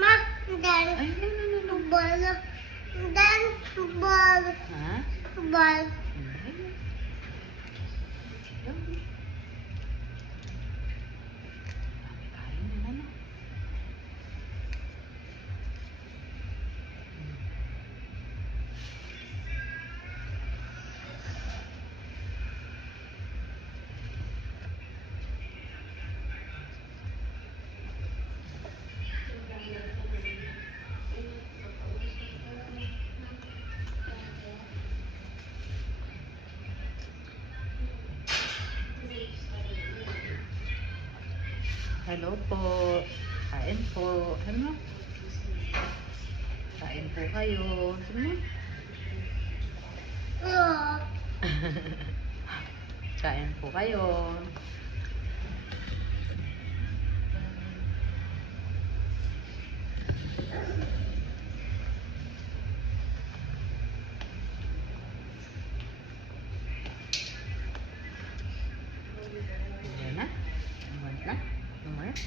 Ma, dan. Ay, no. Ball. Dan, ball. Ha? Ball. Ay. Dami kain na ano. Hello po. Kain po. Ano? Kain po kayo. Ano? No. Kain po kayo. Ayan na. Umart na. Umart.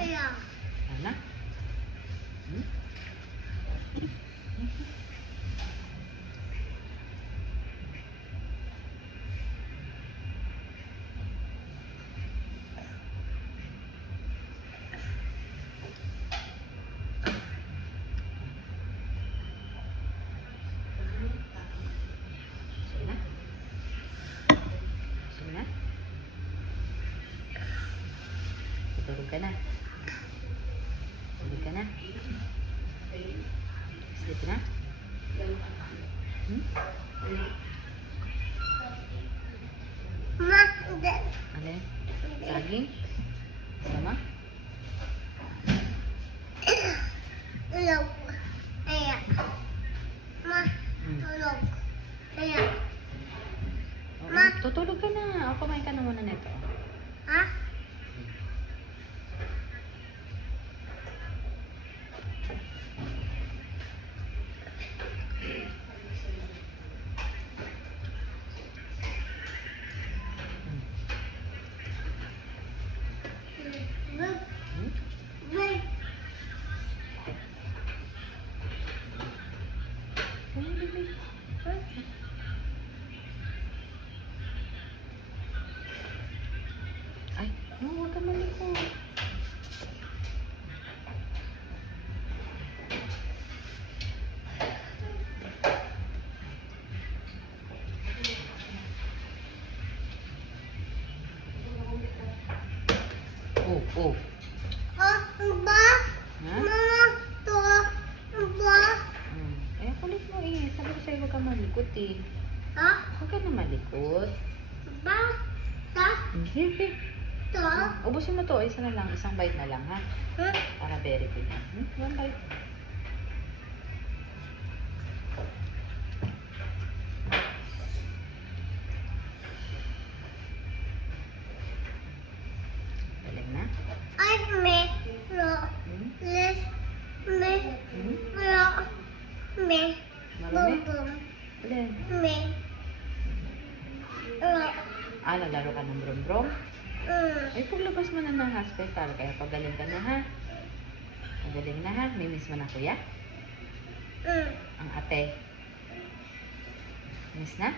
Ayan. Ayan na. Hmm? Sige na. Sige na. Tutulog ka na. Tulog ka na. Sleep na. Hmm? Ma, dan. Alin? Saging? Sama? Tulog. Ayan. Ma, Hmm. tulog. Ayan. Oo, Ma. tutulog ka na. O, kumain ka na muna nito. Ha? Hmm. Big, Hmm? big. Ay, baby. Ay, no, huwag ka malikot. Oh, oh. Oh, ba? Ha? Mama, to. Ba? Hmm. Eh, kulit mo eh. Sabi ko sa'yo huwag ka malikot eh. Ha? Huwag ka na malikot. Ba? Ta? Here, here. To? Ubusin mo to. Isa na lang. Isang bite na lang, ha? Hmm? Para very good. One bite. Galing na? Ay, me. Lo. Hmm? Les. Me. Hmm? Lo. Me. Marumi? Bum, bum. Alin? Me. Lo. Ah, lalaro ka ng brom-brom? Mm. Eh, paglabas mo na ng hospital, kaya pagaling ka na, ha? Pagaling na, ha? May miss mo na, kuya? Mm. Ang ate. Miss na?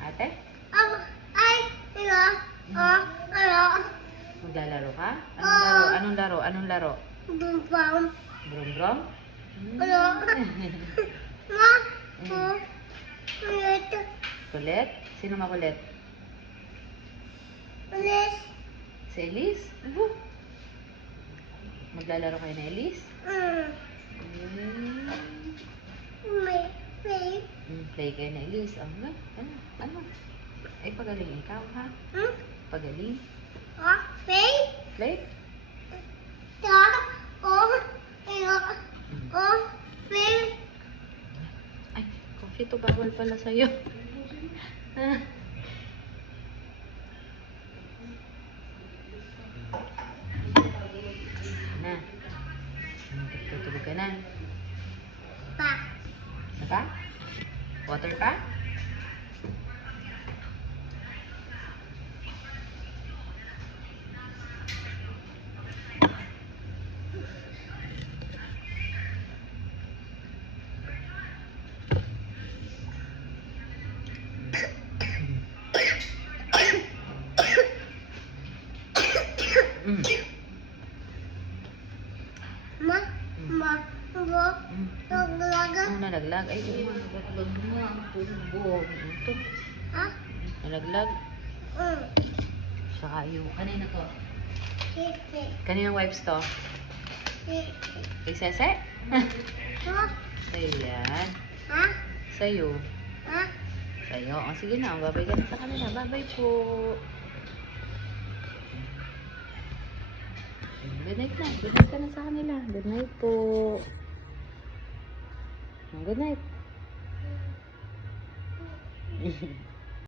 Ate? Ako, ay, lo. Oh, lo. Maglalaro ka? Anong laro? Anong laro? Anong laro? Bum, bum. Brom-brom? Lo. Ma. Oh. Ulit. Kulit? Sino makulit? Les. Si Elise? Maglalaro kayo na Elise? Mm. Me. Me. Play kayo na Elise. Ano? Ano? Ay, pagaling ikaw, ha? Hmm? Pagaling. Ah, me. Play? Ta. Oh. Lo. Oh. Me. Ay, coffee. mosquito, bawal pala sa'yo. Ah. Na. Tutulog ka na. Pa. Ano pa? Water pa? Mm. Ma. Ma. Bo. Naglaga. Ang nalaglag. Ay, nalaglag mo. Ang tubo. Ito. Ha? Nalaglag. Mm. Sa kayo. Kanina to? Sisi. Kaninang wipes to? Sisi. Kay Sese? Ha? Sa'yo yan. Ha? Sa'yo. Ha? Sa'yo. O, sige na. Babay ka na sa kanila. Babay po. Good night na. Good night ka na sa kanila. Good night po. Good night.